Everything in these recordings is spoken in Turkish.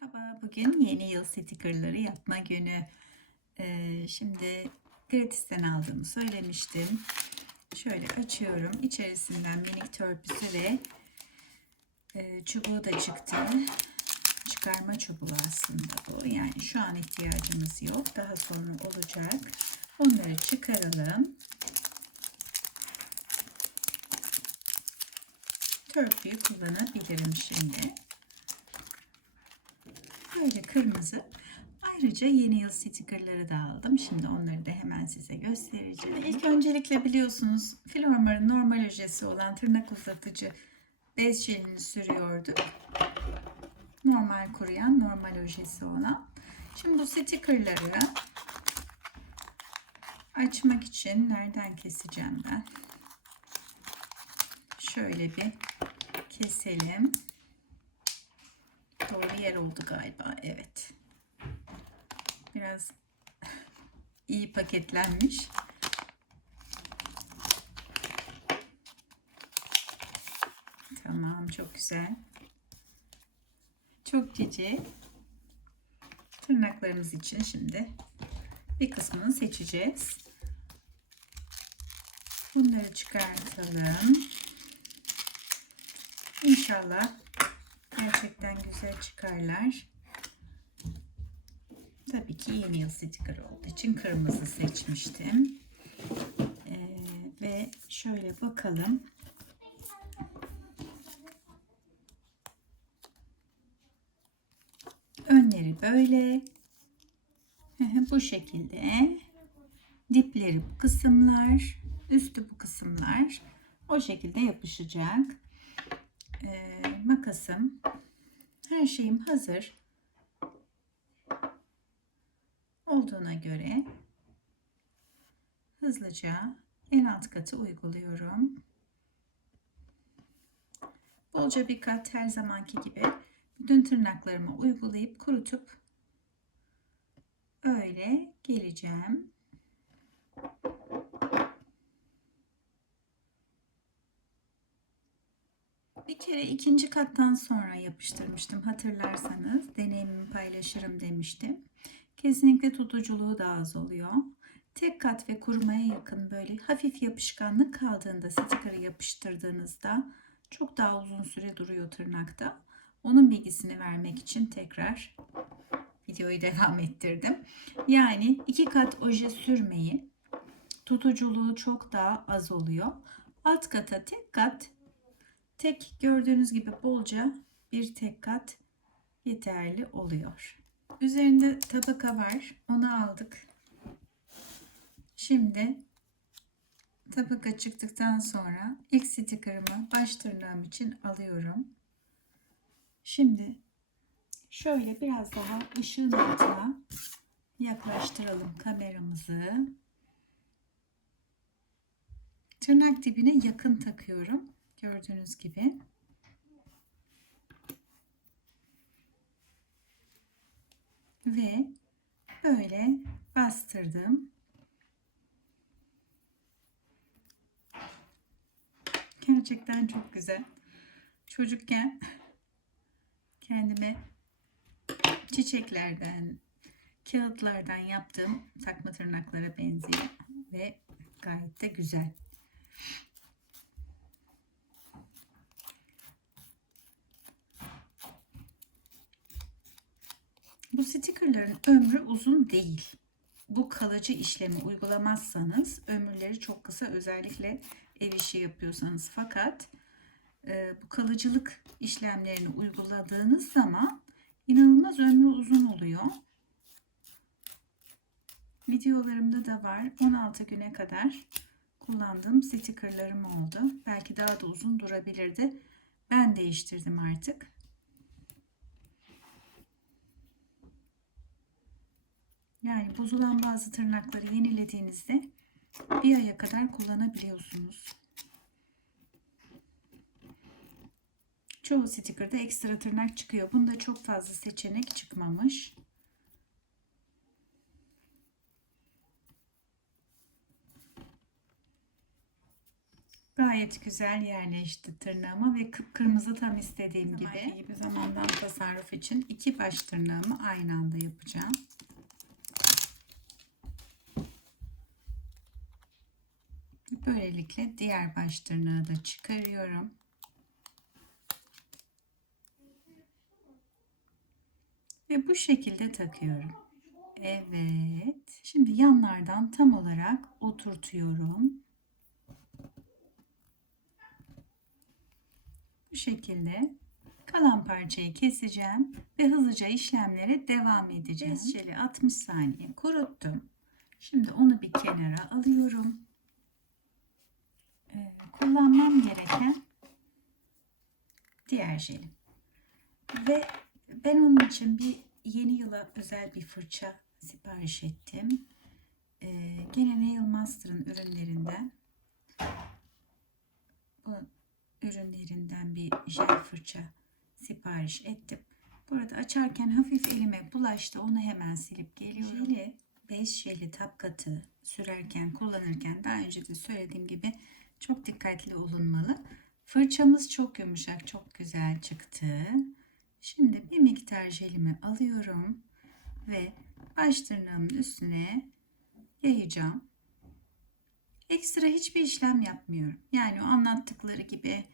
Merhaba, bugün yeni yıl stickerları yapma günü. Ee, şimdi gratisten aldığımı söylemiştim. Şöyle açıyorum. İçerisinden minik törpüsü ve e, çubuğu da çıktı. Çıkarma çubuğu aslında bu. Yani şu an ihtiyacımız yok. Daha sonra olacak. Onları çıkaralım. Törpüyü kullanabilirim şimdi. Böyle kırmızı. Ayrıca yeni yıl stikerleri de aldım. Şimdi onları da hemen size göstereceğim. İlk öncelikle biliyorsunuz Flormar'ın normal ojesi olan tırnak uzatıcı bez jelini sürüyorduk. Normal kuruyan, normal ojesi olan. Şimdi bu stikerleri açmak için nereden keseceğim ben? Şöyle bir keselim. Doğru yer oldu galiba. Evet. Biraz iyi paketlenmiş. Tamam, çok güzel. Çok cici. Tırnaklarımız için şimdi bir kısmını seçeceğiz. Bunları çıkartalım. İnşallah gerçekten güzel çıkarlar. Tabii ki yeni yıl sticker olduğu için kırmızı seçmiştim. Ee, ve şöyle bakalım. Önleri böyle. Bu şekilde. Dipleri bu kısımlar. Üstü bu kısımlar. O şekilde yapışacak. Ee, makasım. Her şeyim hazır. Olduğuna göre hızlıca en alt katı uyguluyorum. Bolca bir kat her zamanki gibi bütün tırnaklarımı uygulayıp kurutup öyle geleceğim. Bir kere ikinci kattan sonra yapıştırmıştım hatırlarsanız. Deneyimimi paylaşırım demiştim. Kesinlikle tutuculuğu da az oluyor. Tek kat ve kurumaya yakın böyle hafif yapışkanlık kaldığında sticker'ı yapıştırdığınızda çok daha uzun süre duruyor tırnakta. Onun bilgisini vermek için tekrar videoyu devam ettirdim. Yani iki kat oje sürmeyi tutuculuğu çok daha az oluyor. Alt kata tek kat tek gördüğünüz gibi bolca bir tek kat yeterli oluyor. Üzerinde tabaka var. Onu aldık. Şimdi tabaka çıktıktan sonra ilk sticker'ımı baş tırnağım için alıyorum. Şimdi şöyle biraz daha ışığın altına yaklaştıralım kameramızı. Tırnak dibine yakın takıyorum. Gördüğünüz gibi. Ve böyle bastırdım. Gerçekten çok güzel. Çocukken kendime çiçeklerden, kağıtlardan yaptığım takma tırnaklara benziyor ve gayet de güzel. Bu stickerların ömrü uzun değil. Bu kalıcı işlemi uygulamazsanız ömürleri çok kısa özellikle ev işi yapıyorsanız fakat e, bu kalıcılık işlemlerini uyguladığınız zaman inanılmaz ömrü uzun oluyor. Videolarımda da var. 16 güne kadar kullandığım stickerlarım oldu. Belki daha da uzun durabilirdi. Ben değiştirdim artık. Yani bozulan bazı tırnakları yenilediğinizde bir aya kadar kullanabiliyorsunuz. Çoğu sticker'da ekstra tırnak çıkıyor. Bunda çok fazla seçenek çıkmamış. Gayet güzel yerleşti tırnağıma ve kıpkırmızı tam istediğim gibi. gibi zamandan tasarruf için iki baş tırnağımı aynı anda yapacağım. Böylelikle diğer baş tırnağı da çıkarıyorum. Ve bu şekilde takıyorum. Evet. Şimdi yanlardan tam olarak oturtuyorum. Bu şekilde kalan parçayı keseceğim ve hızlıca işlemlere devam edeceğim. Bezçeli 60 saniye kuruttum. Şimdi onu bir kenara alıyorum. Ee, kullanmam gereken diğer jelim. Ve ben onun için bir yeni yıla özel bir fırça sipariş ettim. Ee, gene Nail Master'ın ürünlerinden bu ürünlerinden bir jel fırça sipariş ettim. Burada açarken hafif elime bulaştı. Onu hemen silip geliyorum. Jeli, bez jeli tapkatı sürerken, kullanırken daha önce de söylediğim gibi çok dikkatli olunmalı. Fırçamız çok yumuşak, çok güzel çıktı. Şimdi bir miktar jelimi alıyorum ve baş tırnağımın üstüne yayacağım. Ekstra hiçbir işlem yapmıyorum. Yani o anlattıkları gibi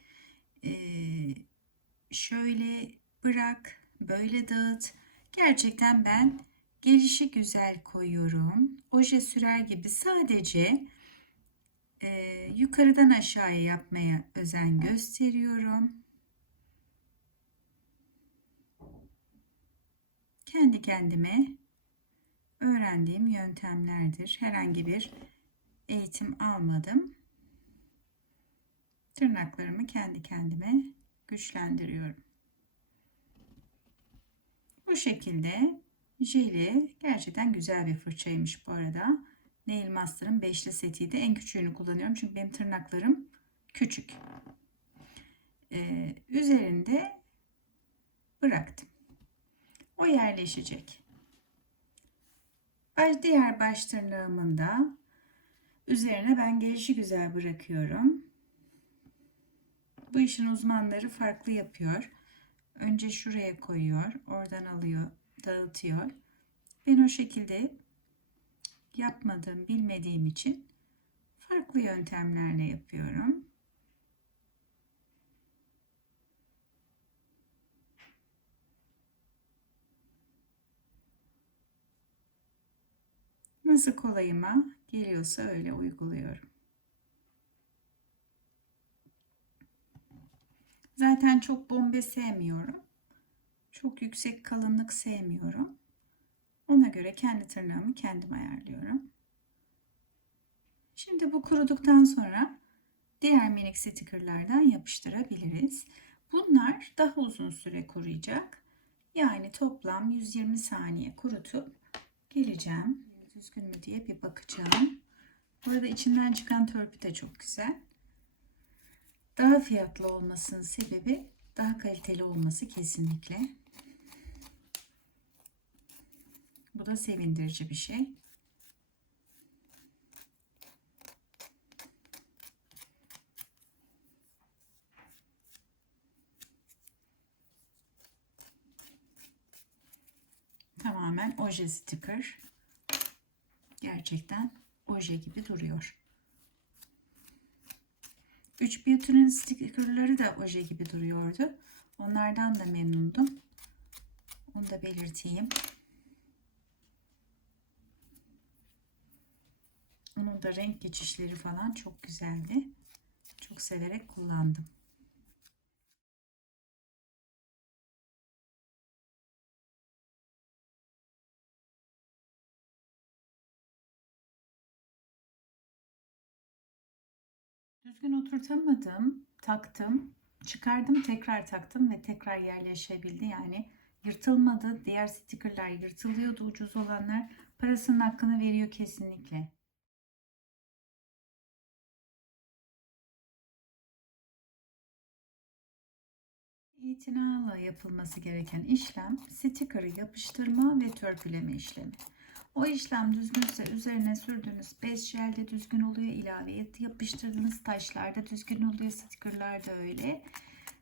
şöyle bırak, böyle dağıt. Gerçekten ben gelişi güzel koyuyorum. Oje sürer gibi sadece yukarıdan aşağıya yapmaya özen gösteriyorum. kendi kendime öğrendiğim yöntemlerdir. Herhangi bir eğitim almadım. Tırnaklarımı kendi kendime güçlendiriyorum. Bu şekilde jeli gerçekten güzel bir fırçaymış bu arada. Nail Master'ın beşli setiydi. En küçüğünü kullanıyorum çünkü benim tırnaklarım küçük. Ee, üzerinde bıraktım. O yerleşecek. Baş, diğer baş tırnağımın da üzerine ben gelişi güzel bırakıyorum. Bu işin uzmanları farklı yapıyor. Önce şuraya koyuyor, oradan alıyor, dağıtıyor. Ben o şekilde yapmadığım, bilmediğim için farklı yöntemlerle yapıyorum. Nasıl kolayıma geliyorsa öyle uyguluyorum. Zaten çok bombe sevmiyorum. Çok yüksek kalınlık sevmiyorum. Ona göre kendi tırnağımı kendim ayarlıyorum. Şimdi bu kuruduktan sonra diğer minik stickerlardan yapıştırabiliriz. Bunlar daha uzun süre kuruyacak. Yani toplam 120 saniye kurutup geleceğim düzgün mü diye bir bakacağım. Burada içinden çıkan törpü de çok güzel. Daha fiyatlı olmasının sebebi daha kaliteli olması kesinlikle. Bu da sevindirici bir şey. Tamamen oje sticker gerçekten oje gibi duruyor. 3 Beauty'nin stickerları da oje gibi duruyordu. Onlardan da memnundum. Onu da belirteyim. Onun da renk geçişleri falan çok güzeldi. Çok severek kullandım. Düzgün oturtamadım, taktım, çıkardım, tekrar taktım ve tekrar yerleşebildi. Yani yırtılmadı. Diğer stickerlar yırtılıyordu ucuz olanlar. Parasının hakkını veriyor kesinlikle. İtinayla yapılması gereken işlem sticker'ı yapıştırma ve törpüleme işlemi. O işlem düzgünse üzerine sürdüğünüz bez jel düzgün oluyor. İlave yapıştırdığınız taşlar da düzgün oluyor. Stickerlar da öyle.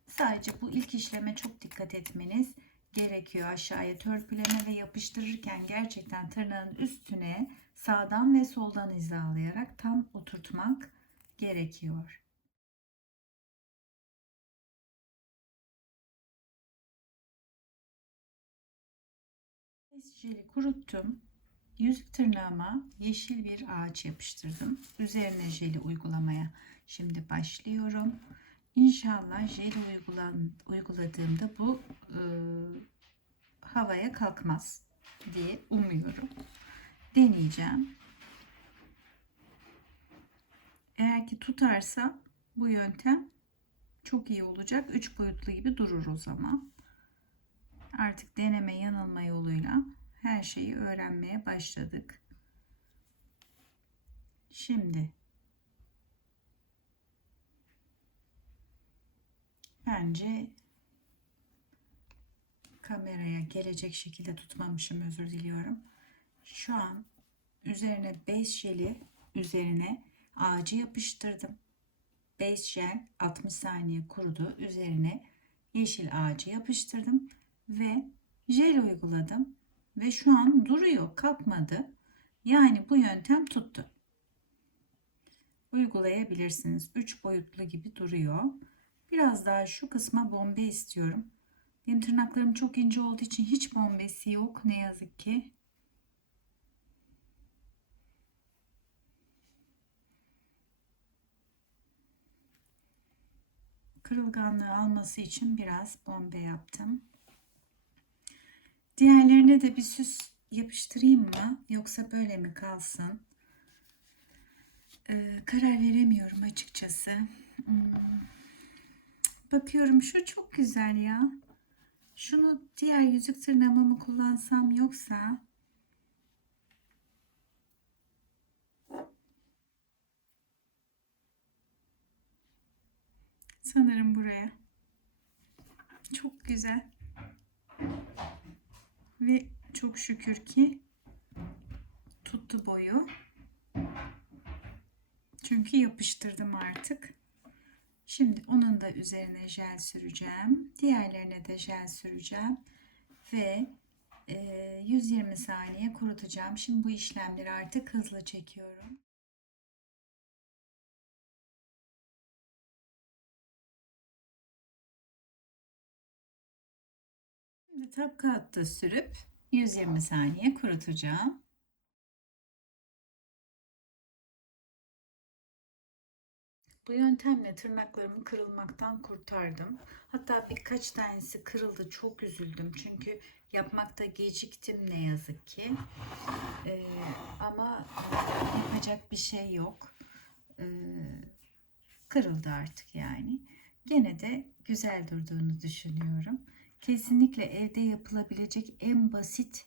Sadece bu ilk işleme çok dikkat etmeniz gerekiyor. Aşağıya törpüleme ve yapıştırırken gerçekten tırnağın üstüne sağdan ve soldan hizalayarak tam oturtmak gerekiyor. Jeli kuruttum. Yüzük tırnağıma yeşil bir ağaç yapıştırdım. Üzerine jeli uygulamaya şimdi başlıyorum. İnşallah jeli uygulan, uyguladığımda bu e, havaya kalkmaz diye umuyorum. Deneyeceğim. Eğer ki tutarsa bu yöntem çok iyi olacak. Üç boyutlu gibi durur o zaman. Artık deneme yanılma yoluyla her şeyi öğrenmeye başladık. Şimdi bence kameraya gelecek şekilde tutmamışım özür diliyorum. Şu an üzerine base jeli üzerine ağacı yapıştırdım. Base jel 60 saniye kurudu. Üzerine yeşil ağacı yapıştırdım ve jel uyguladım ve şu an duruyor kalkmadı. Yani bu yöntem tuttu. Uygulayabilirsiniz. 3 boyutlu gibi duruyor. Biraz daha şu kısma bombe istiyorum. Benim tırnaklarım çok ince olduğu için hiç bombesi yok ne yazık ki. Kırılganlığı alması için biraz bombe yaptım. Diğerlerine de bir süs yapıştırayım mı yoksa böyle mi kalsın? Ee, karar veremiyorum açıkçası. Hmm. Bakıyorum şu çok güzel ya. Şunu diğer yüzük tırnağıma kullansam yoksa sanırım buraya. Çok güzel. Ve çok şükür ki tuttu boyu. Çünkü yapıştırdım artık. Şimdi onun da üzerine jel süreceğim. Diğerlerine de jel süreceğim. Ve 120 saniye kurutacağım. Şimdi bu işlemleri artık hızlı çekiyorum. Şimdi tap kağıtta sürüp 120 saniye kurutacağım. Bu yöntemle tırnaklarımı kırılmaktan kurtardım. Hatta birkaç tanesi kırıldı. Çok üzüldüm. Çünkü yapmakta geciktim ne yazık ki. Ee, ama yapacak bir şey yok. Ee, kırıldı artık yani. Gene de güzel durduğunu düşünüyorum. Kesinlikle evde yapılabilecek en basit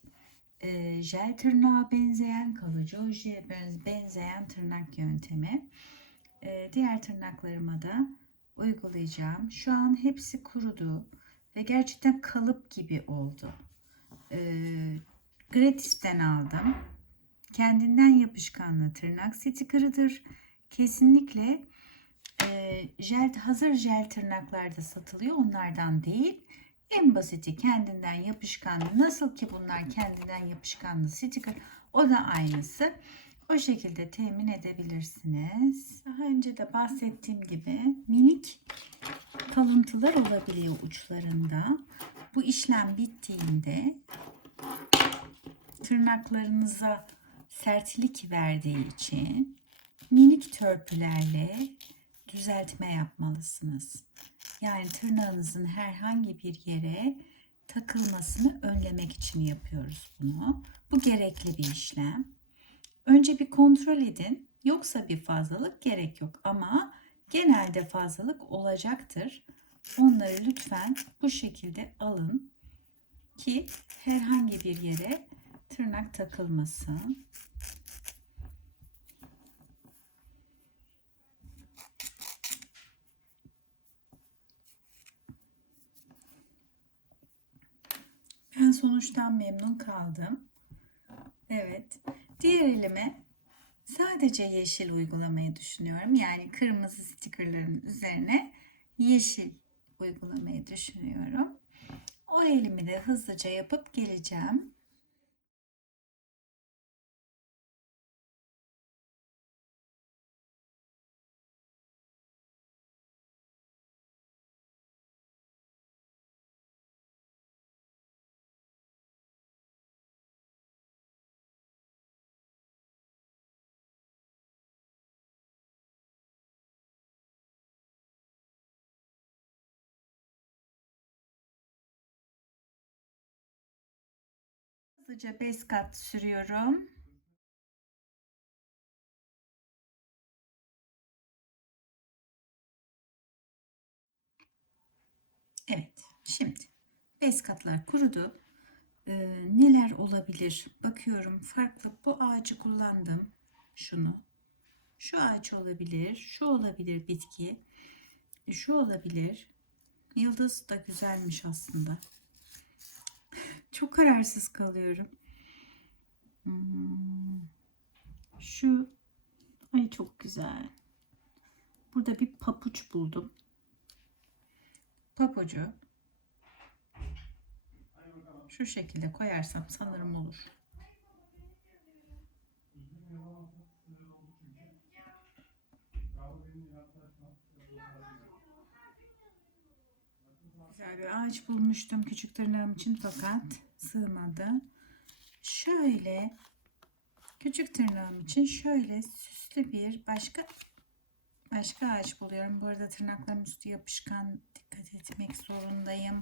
e, jel tırnağa benzeyen, kalıcı ojeye benzeyen tırnak yöntemi. E, diğer tırnaklarıma da uygulayacağım. Şu an hepsi kurudu ve gerçekten kalıp gibi oldu. E, gratis'ten aldım. Kendinden yapışkanlı tırnak sticker'ıdır. Kesinlikle e, jel, hazır jel tırnaklarda satılıyor. Onlardan değil. En basiti kendinden yapışkanlı. Nasıl ki bunlar kendinden yapışkanlı sticker. O da aynısı. O şekilde temin edebilirsiniz. Daha önce de bahsettiğim gibi minik kalıntılar olabiliyor uçlarında. Bu işlem bittiğinde tırnaklarınıza sertlik verdiği için minik törpülerle düzeltme yapmalısınız. Yani tırnağınızın herhangi bir yere takılmasını önlemek için yapıyoruz bunu. Bu gerekli bir işlem. Önce bir kontrol edin. Yoksa bir fazlalık gerek yok ama genelde fazlalık olacaktır. Onları lütfen bu şekilde alın ki herhangi bir yere tırnak takılmasın. Ben sonuçtan memnun kaldım. Ve Evet. Diğer elime sadece yeşil uygulamayı düşünüyorum. Yani kırmızı stikerlerin üzerine yeşil uygulamayı düşünüyorum. O elimi de hızlıca yapıp geleceğim. Hızlıca bez kat sürüyorum. Evet, şimdi bez katlar kurudu. Ee, neler olabilir? Bakıyorum farklı. Bu ağacı kullandım. Şunu. Şu ağaç olabilir. Şu olabilir bitki. Şu olabilir. Yıldız da güzelmiş aslında. Çok kararsız kalıyorum. Hmm. Şu ay çok güzel. Burada bir papuç buldum. Papucu şu şekilde koyarsam sanırım olur. Güzel bir ağaç bulmuştum küçük tırnağım için fakat sığmadı. Şöyle küçük tırnağım için şöyle süslü bir başka başka ağaç buluyorum. Bu arada tırnaklarım üstü yapışkan dikkat etmek zorundayım.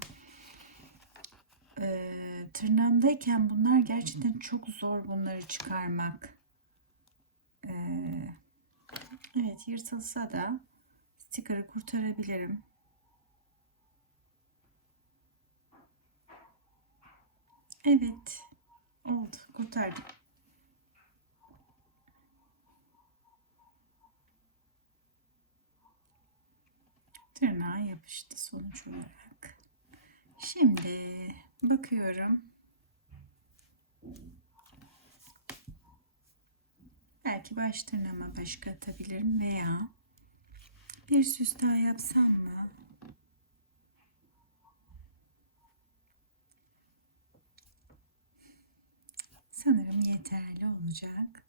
Ee, tırnağımdayken bunlar gerçekten çok zor bunları çıkarmak. Ee, evet yırtılsa da stikeri kurtarabilirim. Evet. Oldu. Kurtardım. Tırnağa yapıştı sonuç olarak. Şimdi bakıyorum. Belki baş tırnağıma başka atabilirim veya bir süs daha yapsam mı? Sanırım yeterli olacak.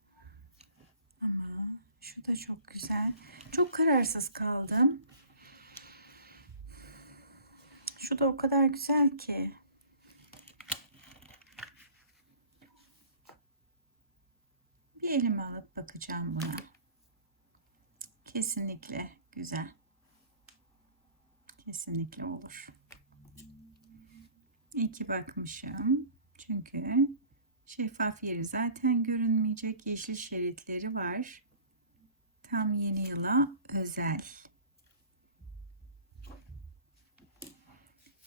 Ama şu da çok güzel. Çok kararsız kaldım. Şu da o kadar güzel ki. Bir elime alıp bakacağım buna. Kesinlikle güzel. Kesinlikle olur. İyi ki bakmışım. Çünkü Şeffaf yeri zaten görünmeyecek. Yeşil şeritleri var. Tam yeni yıla özel.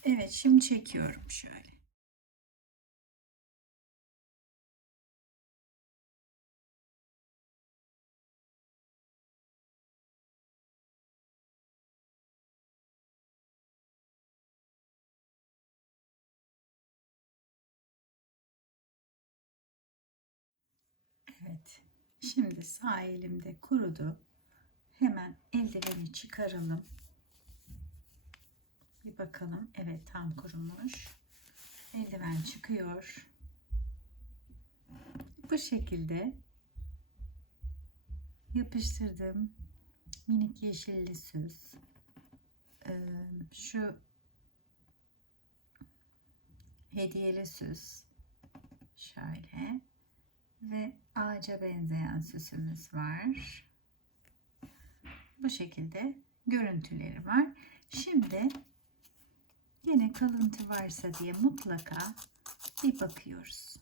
Evet şimdi çekiyorum şöyle. Şimdi sağ elimde kurudu. Hemen eldiveni çıkaralım. Bir bakalım. Evet tam kurumuş. Eldiven çıkıyor. Bu şekilde yapıştırdım. Minik yeşilli süs. Ee, şu hediyeli süs. Şöyle ve ağaca benzeyen süsümüz var. Bu şekilde görüntüleri var. Şimdi yine kalıntı varsa diye mutlaka bir bakıyoruz.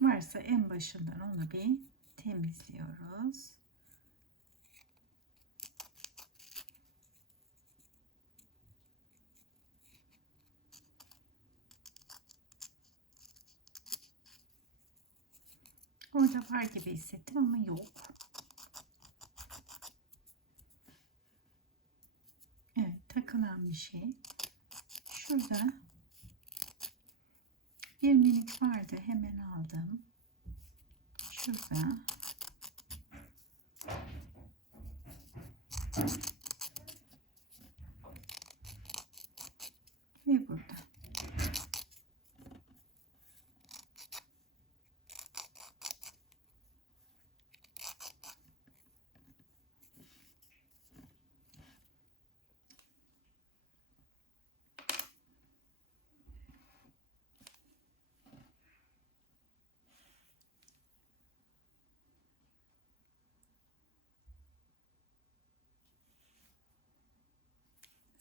Varsa en başından onu bir temizliyoruz. Orada var gibi hissettim ama yok. Evet takılan bir şey. Şurada Bir minik vardı hemen aldım. Şurada. Ve burada.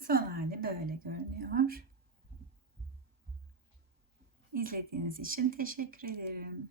Son hali böyle görünüyor. İzlediğiniz için teşekkür ederim.